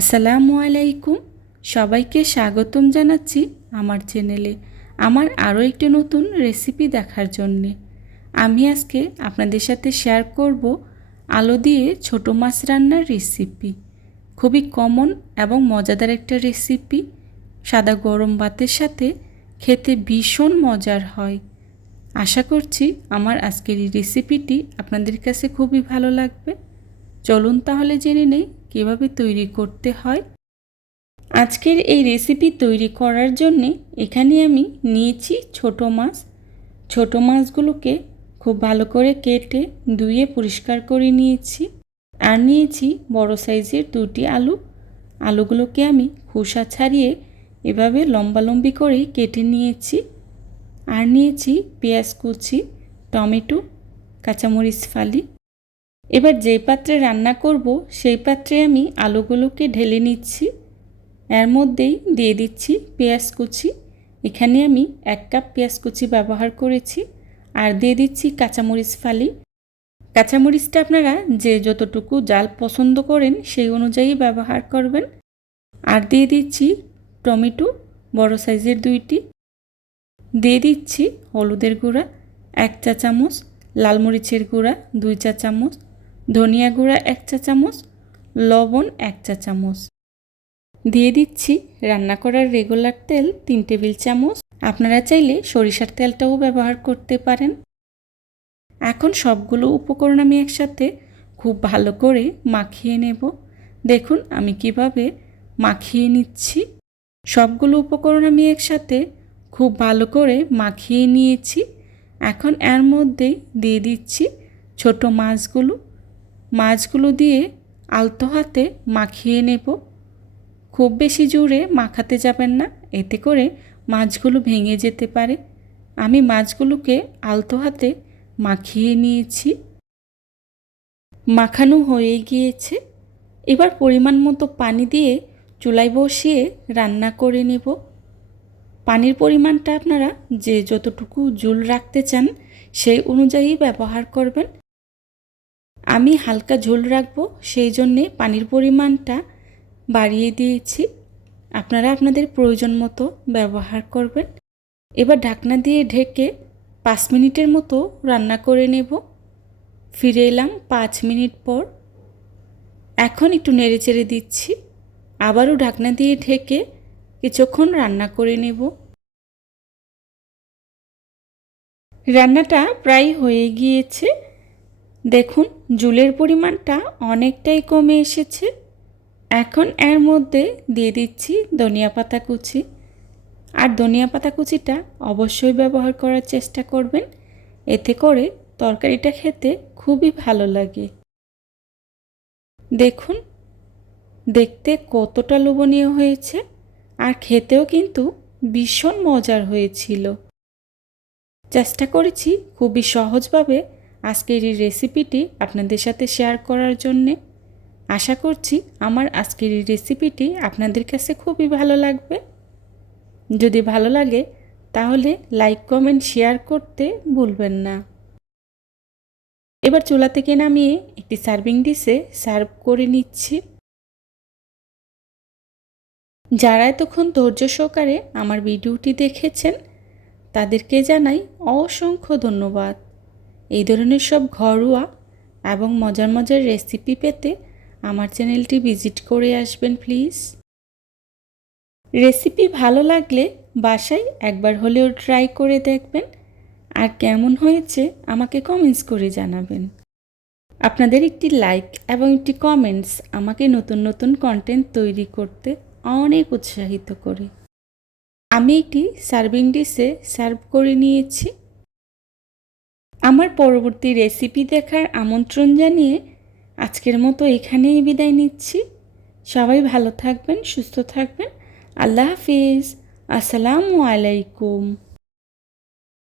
আসসালামু আলাইকুম। সবাইকে স্বাগতম জানাচ্ছি আমার চ্যানেলে। আমার আরও একটি নতুন রেসিপি দেখার জন্যে। আমি আজকে আপনাদের সাথে শেয়ার করব আলো দিয়ে ছোট মাছ রান্নার রেসিপি। খুবই কমন এবং মজাদার একটা রেসিপি। সাদা গরম ভাতের সাথে খেতে ভীষণ মজার হয়। আশা করছি আমার আজকের এই রেসিপিটি আপনাদের কাছে খুবই ভালো লাগবে। চলুন তাহলে জেনে নেই কীভাবে তৈরি করতে হয়? আজকের এই রেসিপি তৈরি করার জন্যে এখানে আমি নিয়েছি ছোট মাছ। ছোট মাছগুলোকে খুব ভালো করে কেটে ধুয়ে পরিষ্কার করে নিয়েছি। আর নিয়েছি বড় সাইজের দুটি আলু। আলুগুলোকে আমি খোসা ছাড়িয়ে এভাবে লম্বালম্বি করে কেটে নিয়েছি। আর নিয়েছি পেঁয়াজ কুচি, টমেটো, কাঁচামরিচ ফালি। এবার যে পাত্রে রান্না করব, সেই পাত্রে আমি আলুগুলোকে ঢেলে নিচ্ছি। এর মধ্যেই দিয়ে দিচ্ছি পেঁয়াজ কুচি। এখানে আমি এক কাপ পেঁয়াজ কুচি ব্যবহার করেছি। আর দিয়ে দিচ্ছি কাঁচামরিচ ফালি। কাঁচামরিচটা আপনারা যে যতটুকু জাল পছন্দ করেন, সেই অনুযায়ী ব্যবহার করবেন। আর দিয়ে দিচ্ছি টমেটো, বড় সাইজের দুইটি। দিয়ে দিচ্ছি হলুদের গুঁড়া, এক চা চামচ লাল মরিচের গুঁড়া, দুই চা চামচ ধনিয়া গুঁড়া এক চা চামচ, লবণ এক চা চামচ। দিয়ে দিচ্ছি রান্না করার রেগুলার তেল তিন টেবিল চামচ। আপনারা চাইলে সরিষার তেলটাও ব্যবহার করতে পারেন। এখন সবগুলো উপকরণ আমি একসাথে খুব ভালো করে মাখিয়ে নেব। দেখুন আমি কীভাবে মাখিয়ে নিচ্ছি। সবগুলো উপকরণ আমি একসাথে খুব ভালো করে মাখিয়ে নিয়েছি। এখন এর মধ্যেই দিয়ে দিচ্ছি ছোট মাছগুলো। মাছগুলো দিয়ে আলতো হাতে মাখিয়ে নেব। খুব বেশি জোরে মাখাতে যাবেন না, এতে করে মাছগুলো ভেঙে যেতে পারে। আমি মাছগুলোকে আলতো হাতে মাখিয়ে নিয়েছি। মাখানো হয়ে গিয়েছে। এবার পরিমাণ মতো পানি দিয়ে চুলায় বসিয়ে রান্না করে নেব। পানির পরিমাণটা আপনারা যে যতটুকু জুল রাখতে চান, সেই অনুযায়ী ব্যবহার করবেন। আমি হালকা ঝোল রাখব, সেই জন্যে পানির পরিমাণটা বাড়িয়ে দিয়েছি। আপনারা আপনাদের প্রয়োজন মতো ব্যবহার করবেন। এবার ঢাকনা দিয়ে ঢেকে পাঁচ মিনিটের মতো রান্না করে নেব। ফিরে এলাম পাঁচ মিনিট পর। এখন একটু নেড়ে চেড়ে দিচ্ছি। আবারও ঢাকনা দিয়ে ঢেকে কিছুক্ষণ রান্না করে নেব। রান্নাটা প্রায় হয়ে গিয়েছে। দেখুন জুলের পরিমাণটা অনেকটাই কমে এসেছে। এখন এর মধ্যে দিয়ে দিচ্ছি ধনিয়া পাতা কুচি। আর ধনিয়া পাতা কুচিটা অবশ্যই ব্যবহার করার চেষ্টা করবেন। এতে করে তরকারিটা খেতে খুবই ভালো লাগে। দেখুন, দেখতে কতটা লোভনীয় হয়েছে আর খেতেও কিন্তু ভীষণ মজার হয়েছিল। চেষ্টা করেছি খুবই সহজভাবে আজকের এই রেসিপিটি আপনাদের সাথে শেয়ার করার জন্যে আশা করছি আমার আজকের এই রেসিপিটি আপনাদের কাছে খুবই ভালো লাগবে। যদি ভালো লাগে, তাহলে লাইক কমেন্ট শেয়ার করতে ভুলবেন না। এবার চুলা থেকে নামিয়ে একটি সার্ভিং ডিশে সার্ভ করে নিচ্ছি। যারা এতক্ষণ ধৈর্য সহকারে আমার ভিডিওটি দেখেছেন, তাদেরকে জানাই অসংখ্য ধন্যবাদ। এই ধরনের সব ঘরোয়া এবং মজার মজার রেসিপি পেতে আমার চ্যানেলটি ভিজিট করে আসবেন প্লিজ রেসিপি ভালো লাগলে বাসায় একবার হলেও ট্রাই করে দেখবেন। আর কেমন হয়েছে আমাকে কমেন্টস করে জানাবেন। আপনাদের একটি লাইক এবং একটি কমেন্টস আমাকে নতুন নতুন কন্টেন্ট তৈরি করতে অনেক উৎসাহিত করে। আমি একটি সার্ভিং ডিশে সার্ভ করে নিয়েছি। আমার পরবর্তী রেসিপি দেখার আমন্ত্রণ জানিয়ে আজকের মতো এখানেই বিদায় নিচ্ছি। সবাই ভালো থাকবেন, সুস্থ থাকবেন। আল্লাহ হাফিজ। আসসালামু আলাইকুম।